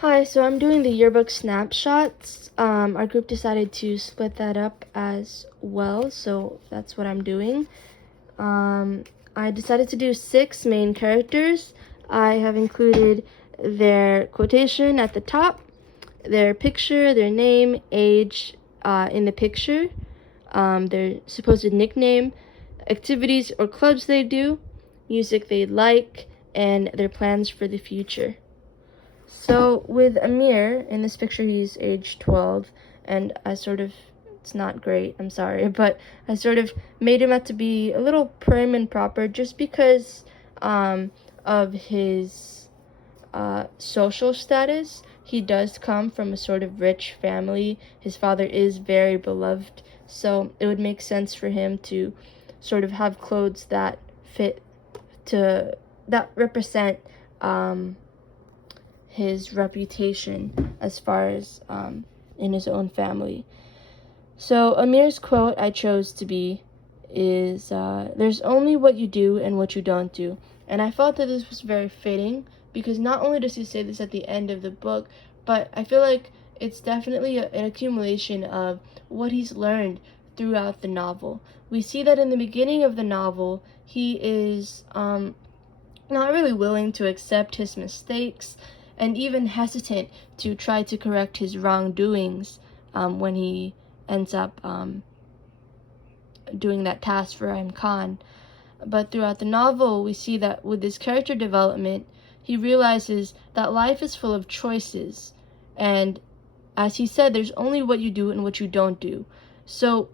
Hi, so I'm doing the yearbook snapshots. Our group decided to split that up as well, so that's what I'm doing. I decided to do 6 main characters. I have included their quotation at the top, their picture, their name, age in the picture, their supposed nickname, activities or clubs they do, music they like, and their plans for the future. So with Amir, in this picture he's age 12, and it's not great, I'm sorry, but I sort of made him out to be a little prim and proper just because of his social status. He does come from a sort of rich family. His father is very beloved, so it would make sense for him to sort of have clothes that that represent his reputation as far as in his own family. So Amir's quote I chose to be is, there's only what you do and what you don't do. And I felt that this was very fitting because not only does he say this at the end of the book, but I feel like it's definitely an accumulation of what he's learned throughout the novel. We see that in the beginning of the novel, he is not really willing to accept his mistakes and even hesitant to try to correct his wrongdoings when he ends up doing that task for Khan. But throughout the novel, we see that with his character development, he realizes that life is full of choices. And as he said, there's only what you do and what you don't do. So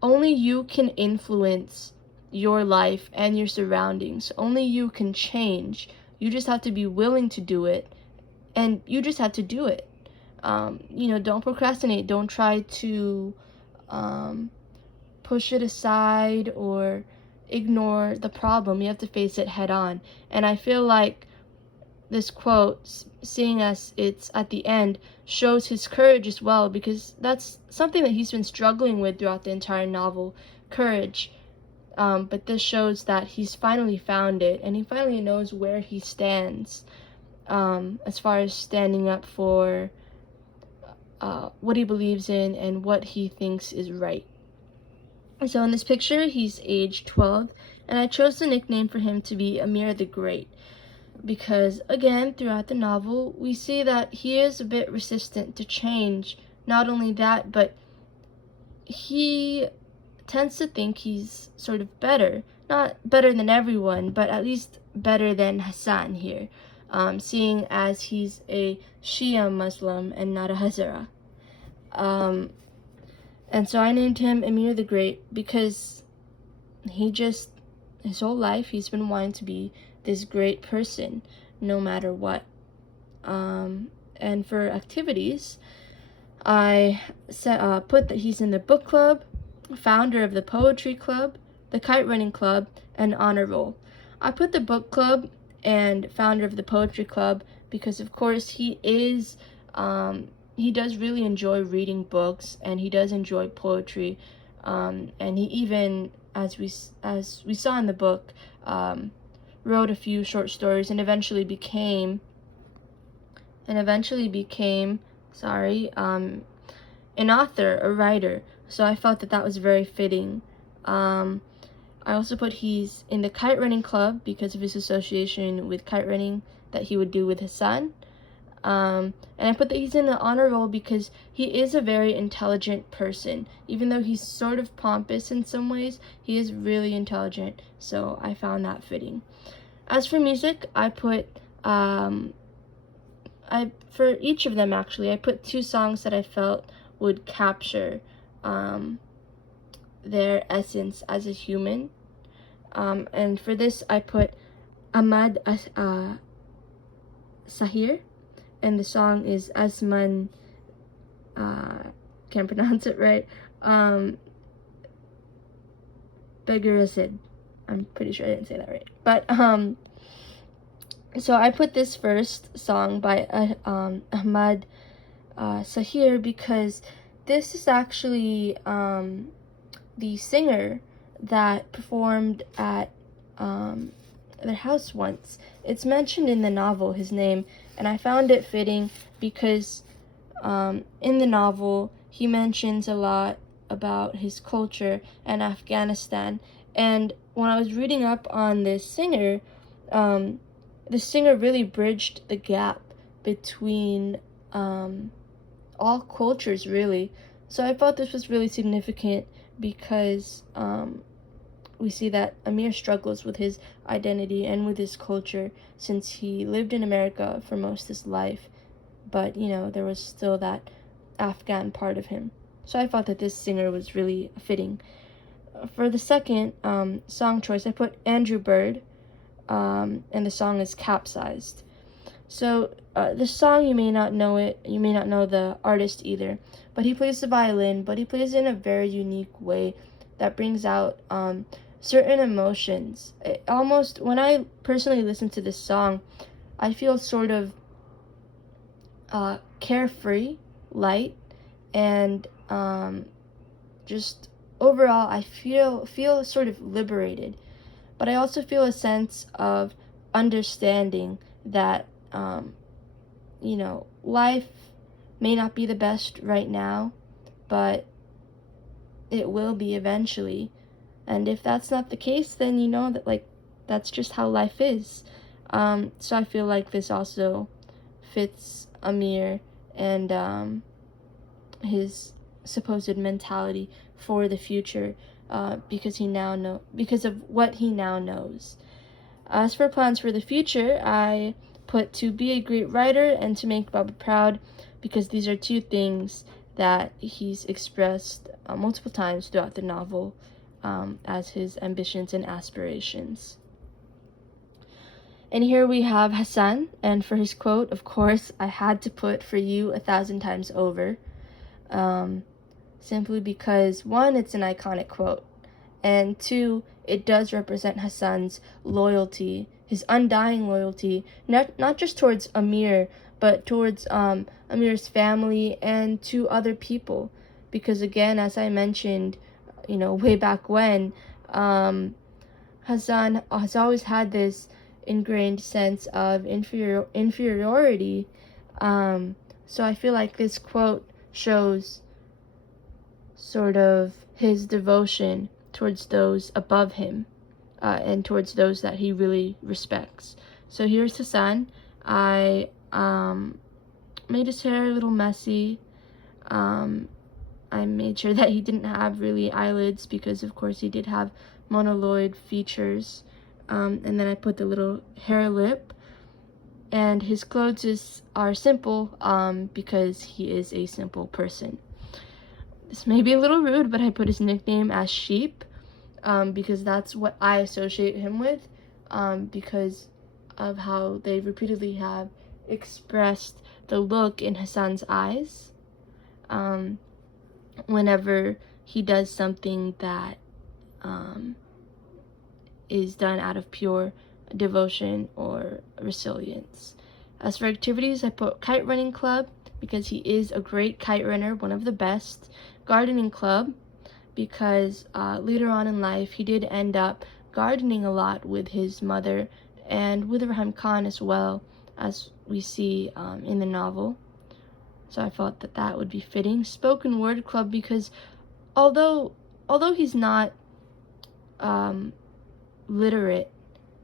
only you can influence your life and your surroundings. Only you can change. You just have to be willing to do it, and you just have to do it. Don't procrastinate. Don't try to push it aside or ignore the problem. You have to face it head on. And I feel like this quote, seeing as it's at the end, shows his courage as well, because that's something that he's been struggling with throughout the entire novel, courage. But this shows that he's finally found it, and he finally knows where he stands as far as standing up for what he believes in and what he thinks is right. So in this picture, he's age 12, and I chose the nickname for him to be Amir the Great, because again, throughout the novel, we see that he is a bit resistant to change. Not only that, but he tends to think he's sort of better. Not better than everyone, but at least better than Hassan here, seeing as he's a Shia Muslim and not a Hazara. And so I named him Amir the Great because his whole life, he's been wanting to be this great person, no matter what. And for activities, I put that he's in the book club, founder of the poetry club, the kite running club, and honor roll. I put the book club and founder of the poetry club because, of course, he does really enjoy reading books, and he does enjoy poetry, and he even, as we saw in the book, wrote a few short stories and eventually became an author, a writer. So I felt that was very fitting. I also put he's in the kite running club because of his association with kite running that he would do with his son. And I put that he's in the honor roll because he is a very intelligent person. Even though he's sort of pompous in some ways, he is really intelligent, so I found that fitting. As for music, I put, for each of them actually, I put 2 songs that I felt would capture their essence as a human. And for this, I put Ahmad Sahir, and the song is Asman, can't pronounce it right, Begarasid. I'm pretty sure I didn't say that right. But, so I put this first song by Ahmad Sahir because this is actually the singer that performed at their house once. It's mentioned in the novel, his name, And I found it fitting because in the novel, he mentions a lot about his culture and Afghanistan. And when I was reading up on this singer, the singer really bridged the gap between all cultures, really. So I thought this was really significant because we see that Amir struggles with his identity and with his culture since he lived in America for most of his life. But, you know, there was still that Afghan part of him. So I thought that this singer was really fitting. For the second song choice, I put Andrew Bird, and the song is Capsized. So the song, you may not know it, you may not know the artist either, but he plays the violin, but he plays it in a very unique way that brings out certain emotions. It almost, when I personally listen to this song, I feel sort of carefree, light, and just overall I feel sort of liberated. But I also feel a sense of understanding that you know, life may not be the best right now, but it will be eventually. And if that's not the case, then you know that, like, that's just how life is. So I feel like this also fits Amir and his supposed mentality for the future, because of what he now knows. As for plans for the future, I put to be a great writer and to make Baba proud, because these are two things that he's expressed multiple times throughout the novel as his ambitions and aspirations. And here we have Hassan, and for his quote, of course, I had to put "for you 1,000 times over," simply because, one, it's an iconic quote, and two, it does represent Hassan's loyalty, his undying loyalty, not just towards Amir, but towards Amir's family and to other people. Because again, as I mentioned, you know, way back when, Hassan has always had this ingrained sense of inferiority. So I feel like this quote shows sort of his devotion towards those above him, and towards those that he really respects. So here's Hassan. I made his hair a little messy. I made sure that he didn't have really eyelids because, of course, he did have monoloid features. And then I put the little hair lip. And his clothes are simple because he is a simple person. This may be a little rude, but I put his nickname as Sheep because that's what I associate him with, because of how they repeatedly have expressed the look in Hassan's eyes whenever he does something that is done out of pure devotion or resilience. As for activities, I put Kite Running Club because he is a great kite runner, one of the best. Gardening Club because later on in life he did end up gardening a lot with his mother and with Rahim Khan as well, as we see in the novel. So I felt that that would be fitting. Spoken Word Club because although he's not literate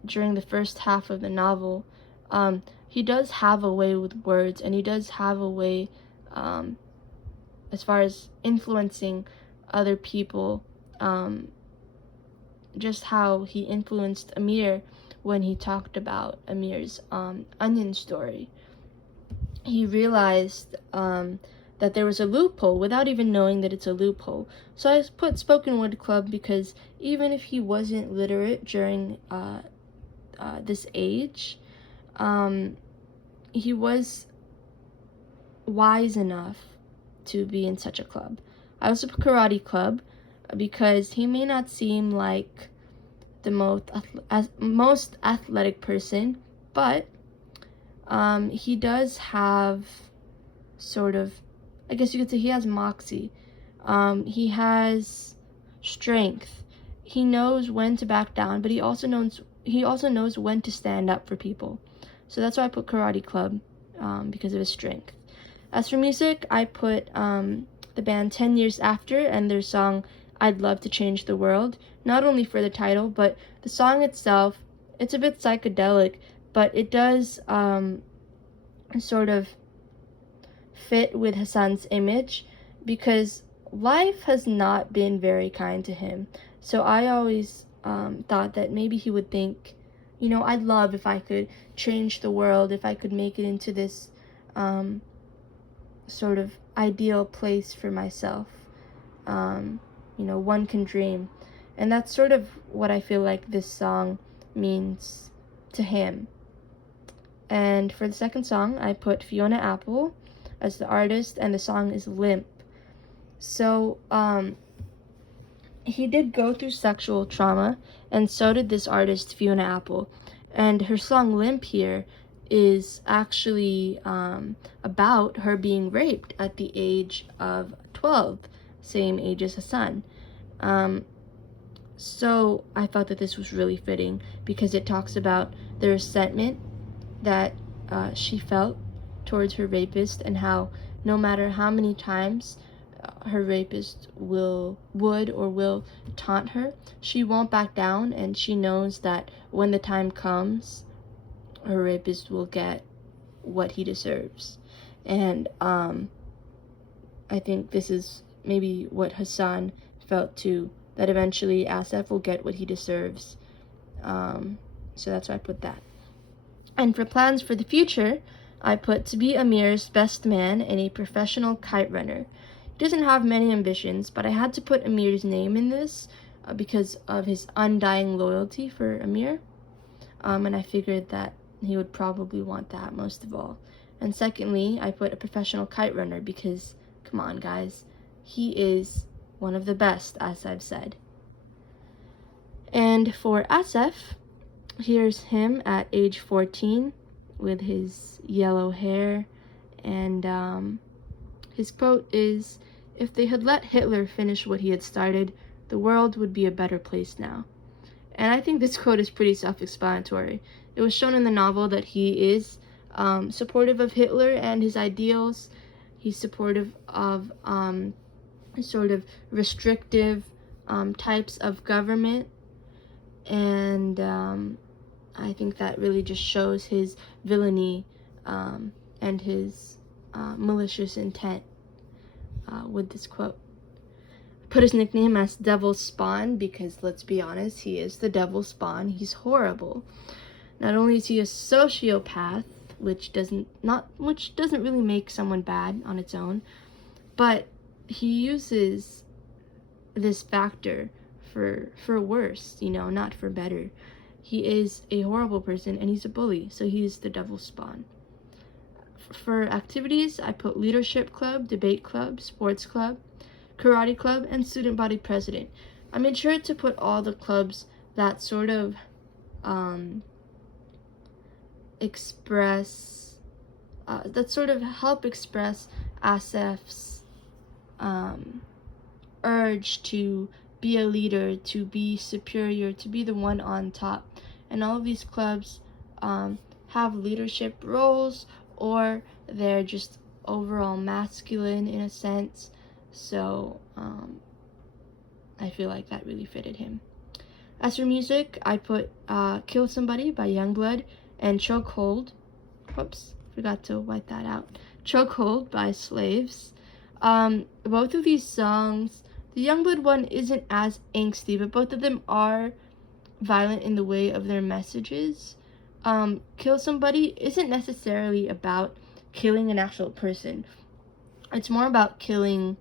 during the first half of the novel, he does have a way with words, and he does have a way as far as influencing other people, just how he influenced Amir when he talked about Amir's onion story. He realized that there was a loophole without even knowing that it's a loophole. So I put Spoken Word Club because even if he wasn't literate during this age, he was wise enough to be in such a club. I also put Karate Club because he may not seem like the most athletic person, but he does have sort of, I guess you could say, he has moxie. He has strength. He knows when to back down, but he also knows when to stand up for people. So that's why I put Karate Club. because of his strength. As for music, I put the band 10 Years After and their song I'd Love to Change the World, not only for the title, but the song itself. It's a bit psychedelic, but it does sort of fit with Hassan's image because life has not been very kind to him. So I always thought that maybe he would think, I'd love if I could change the world, if I could make it into this sort of ideal place for myself. One can dream. And that's sort of what I feel like this song means to him. And for the second song, I put Fiona Apple as the artist, and the song is Limp. So, he did go through sexual trauma, and so did this artist, Fiona Apple. And her song Limp here is actually about her being raped at the age of 12, same age as Hassan. So I thought that this was really fitting because it talks about the resentment that she felt towards her rapist, and how no matter how many times her rapist will taunt her, she won't back down, and she knows that when the time comes, her rapist will get what he deserves. And I think this is maybe what Hassan felt too, that eventually Asif will get what he deserves. So that's why I put that. And for plans for the future, I put to be Amir's best man and a professional kite runner. He doesn't have many ambitions, but I had to put Amir's name in this because of his undying loyalty for Amir. And I figured that he would probably want that most of all. And secondly, I put a professional kite runner because, come on guys, he is one of the best, as I've said. And for Asif, here's him at age 14 with his yellow hair, and his quote is, "If they had let Hitler finish what he had started, the world would be a better place now." And I think this quote is pretty self-explanatory. It was shown in the novel that he is supportive of Hitler and his ideals. He's supportive of sort of restrictive types of government, and I think that really just shows his villainy and his malicious intent with this quote. Put his nickname as Devil's Spawn because, let's be honest, he is the Devil's Spawn. He's horrible. Not only is he a sociopath, which doesn't really make someone bad on its own, but he uses this factor for worse, not for better. He is a horrible person, and he's a bully, so he's the Devil's Spawn. For activities, I put leadership club, debate club, sports club, karate club, and student body president. I made sure to put all the clubs that sort of help express Asif's urge to be a leader, to be superior, to be the one on top. And all of these clubs have leadership roles, or they're just overall masculine in a sense. So I feel like that really fitted him. As for music, I put Kill Somebody by Youngblood and Chokehold. Whoops, forgot to wipe that out. Chokehold by Slaves. Both of these songs, the Youngblood one isn't as angsty, but both of them are violent in the way of their messages. Kill Somebody isn't necessarily about killing an actual person. It's more about killing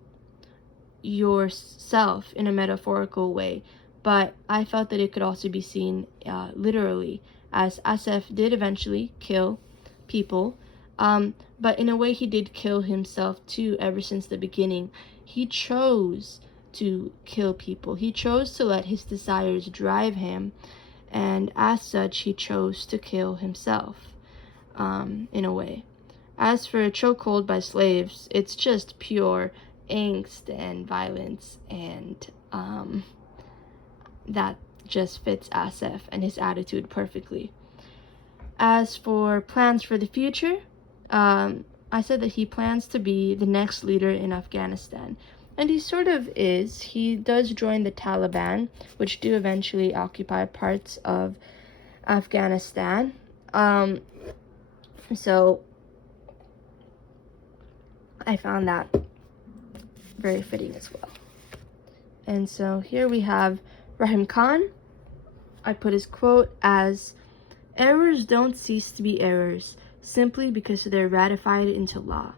yourself in a metaphorical way, but I felt that it could also be seen literally, as Asif did eventually kill people, but in a way he did kill himself too. Ever since the beginning, he chose to kill people. He chose to let his desires drive him, and as such he chose to kill himself in a way. As for Chokehold by Slaves, it's just pure angst and violence, and that just fits Asif and his attitude perfectly. As for plans for the future, I said that he plans to be the next leader in Afghanistan. And he sort of is. He does join the Taliban, which do eventually occupy parts of Afghanistan. So I found that very fitting as well. And so here we have Rahim Khan. I put his quote as, "Errors don't cease to be errors simply because they're ratified into law."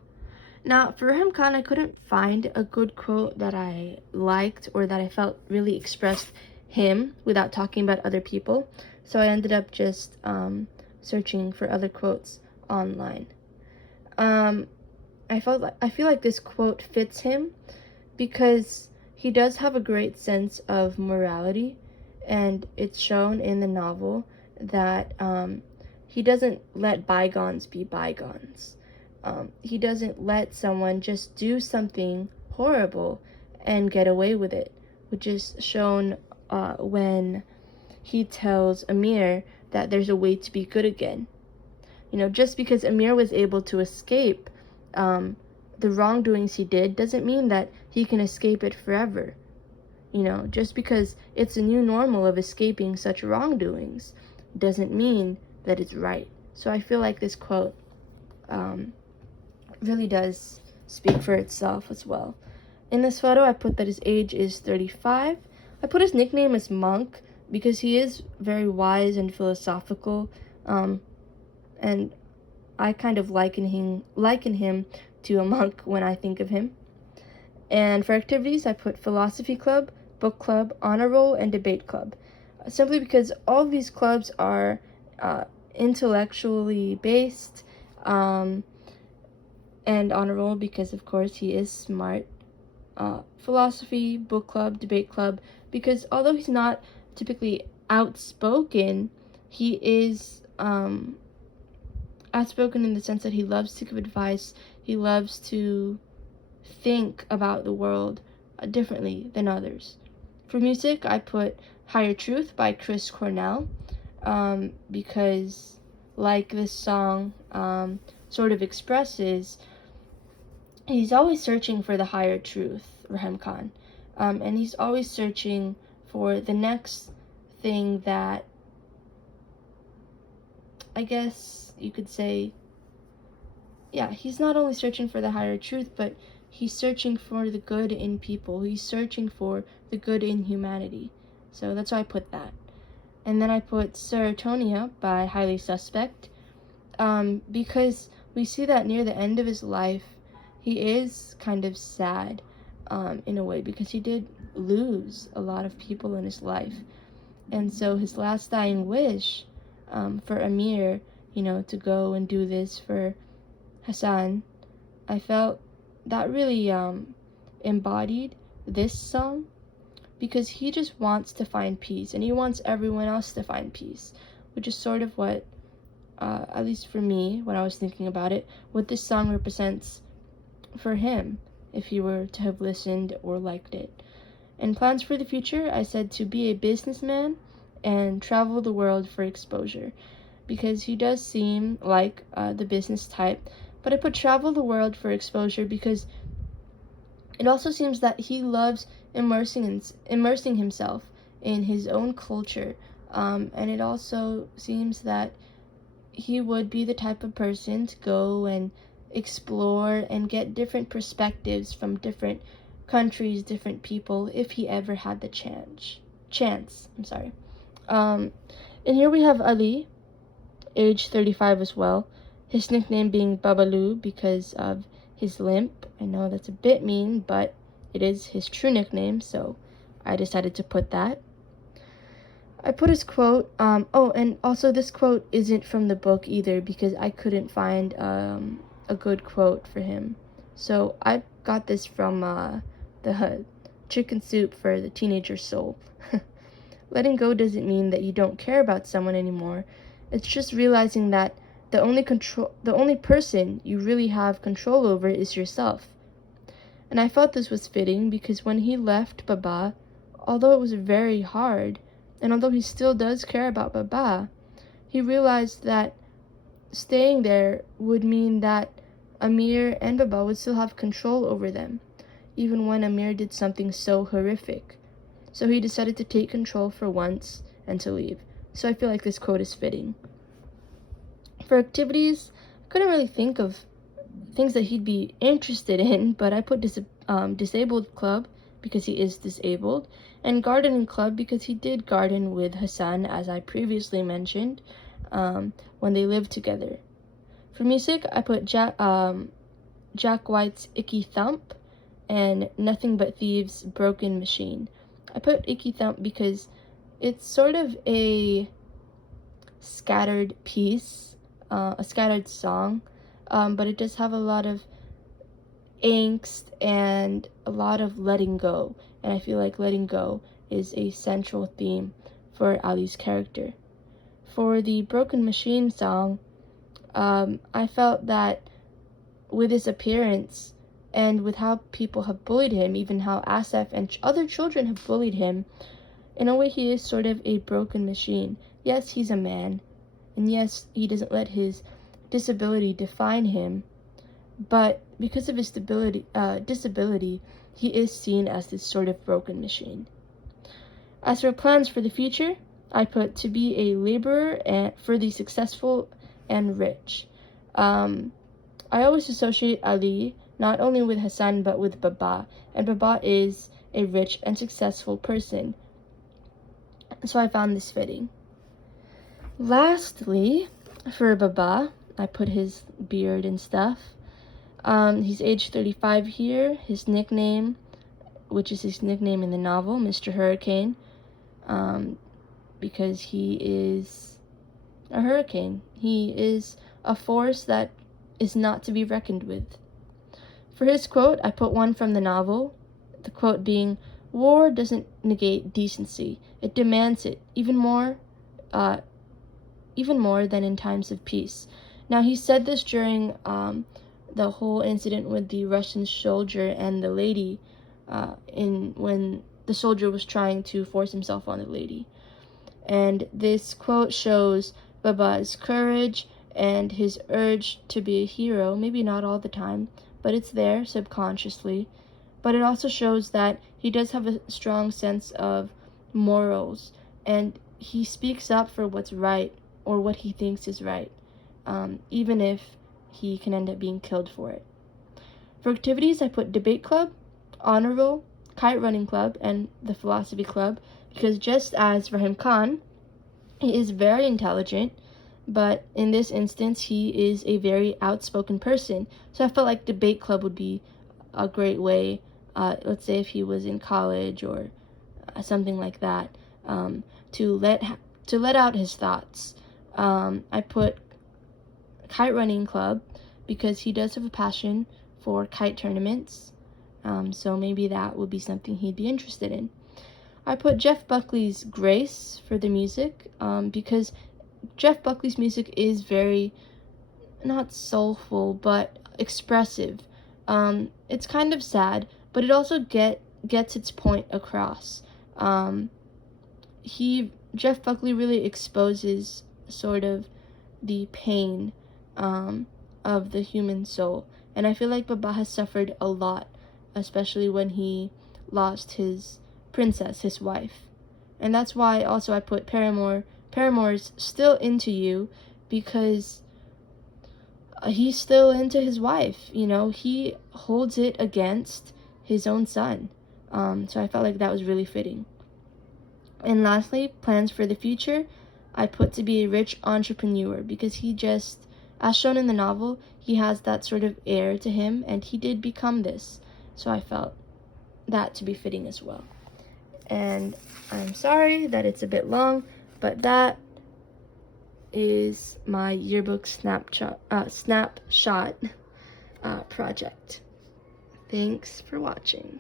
Now, for Rahim Khan, I couldn't find a good quote that I liked or that I felt really expressed him without talking about other people. So I ended up just searching for other quotes online. I feel like this quote fits him because he does have a great sense of morality, and it's shown in the novel that he doesn't let bygones be bygones. He doesn't let someone just do something horrible and get away with it, which is shown when he tells Amir that there's a way to be good again. You know, just because Amir was able to escape the wrongdoings he did doesn't mean that he can escape it forever. You know, just because it's a new normal of escaping such wrongdoings doesn't mean that it's right. So I feel like this quote really does speak for itself as well. In this photo, I put that his age is 35. I put his nickname as Monk because he is very wise and philosophical, and I kind of liken him to a monk when I think of him. And for activities, I put philosophy club, book club, honor roll, and debate club, simply because all of these clubs are intellectually based, and honor roll because, of course, he is smart. Philosophy, book club, debate club, because although he's not typically outspoken, he is outspoken in the sense that he loves to give advice. He loves to think about the world differently than others. For music, I put Higher Truth by Chris Cornell, because like this song sort of expresses, he's always searching for the higher truth, Rahim Khan, and he's always searching for the next thing that, I guess you could say, yeah, he's not only searching for the higher truth, but he's searching for the good in people. He's searching for the good in humanity. So that's why I put that. And then I put Serotonia by Highly Suspect, because we see that near the end of his life, he is kind of sad in a way, because he did lose a lot of people in his life. And so his last dying wish for Amir, to go and do this for Hassan, I felt that really embodied this song, because he just wants to find peace, and he wants everyone else to find peace, which is sort of what, at least for me, when I was thinking about it, what this song represents for him, if he were to have listened or liked it. And plans for the future, I said to be a businessman and travel the world for exposure, because he does seem like the business type, but I put travel the world for exposure because it also seems that he loves immersing himself in his own culture, and it also seems that he would be the type of person to go and explore and get different perspectives from different countries, different people, if he ever had the chance. And here we have Ali, age 35 as well. His nickname being Babalu because of his limp. I know that's a bit mean, but it is his true nickname, so I decided to put that. I put his quote, and also this quote isn't from the book either, because I couldn't find a good quote for him. So I got this from the Chicken Soup for the Teenager Soul. Letting go doesn't mean that you don't care about someone anymore. It's just realizing that the only person you really have control over is yourself. And I felt this was fitting because when he left Baba, although it was very hard, and although he still does care about Baba, he realized that staying there would mean that Amir and Baba would still have control over them, even when Amir did something so horrific. So he decided to take control for once and to leave. So I feel like this quote is fitting. For activities, I couldn't really think of things that he'd be interested in, but I put disabled club because he is disabled, and gardening club because he did garden with Hassan, as I previously mentioned, when they lived together. For music, I put Jack White's Icky Thump and Nothing But Thieves' Broken Machine. I put Icky Thump because it's sort of a scattered piece, a scattered song, but it does have a lot of angst and a lot of letting go, and I feel like letting go is a central theme for Ali's character. For the Broken Machine song, I felt that with his appearance and with how people have bullied him, even how Asaf and other children have bullied him, in a way he is sort of a broken machine. Yes, he's a man, and yes, he doesn't let his disability define him, but because of his disability, he is seen as this sort of broken machine. As for plans for the future, I put to be a laborer and for the successful and rich. I always associate Ali not only with Hassan but with Baba, and Baba is a rich and successful person. So I found this fitting. Lastly, for Baba, I put his beard and stuff. He's age 35 here. His nickname, which is his nickname in the novel, Mr. Hurricane, because he is a hurricane. He is a force that is not to be reckoned with. For his quote, I put one from the novel, the quote being, "War doesn't negate decency. It demands it, even more than in times of peace." Now, he said this during the whole incident with the Russian soldier and the lady, when the soldier was trying to force himself on the lady. And this quote shows Baba's courage and his urge to be a hero, maybe not all the time, but it's there subconsciously. But it also shows that he does have a strong sense of morals, and he speaks up for what's right or what he thinks is right, even if he can end up being killed for it. For activities, I put debate club, honor roll, kite running club, and the philosophy club, because just as Rahim Khan, he is very intelligent, but in this instance, he is a very outspoken person. So I felt like debate club would be a great way, let's say if he was in college or something like that, to let out his thoughts. I put kite running club because he does have a passion for kite tournaments, so maybe that would be something he'd be interested in. I put Jeff Buckley's Grace for the music, because Jeff Buckley's music is very, not soulful, but expressive. It's kind of sad, but it also gets its point across. Jeff Buckley really exposes sort of the pain of the human soul, and I feel like Baba has suffered a lot, especially when he lost his princess, his wife. And that's why also I put Paramore's still into you, because he's still into his wife, he holds it against his own son. So I felt like that was really fitting. And lastly, plans for the future, I put to be a rich entrepreneur, because he just, as shown in the novel, he has that sort of air to him, and he did become this. So I felt that to be fitting as well. And I'm sorry that it's a bit long, but that is my yearbook snapshot project. Thanks for watching.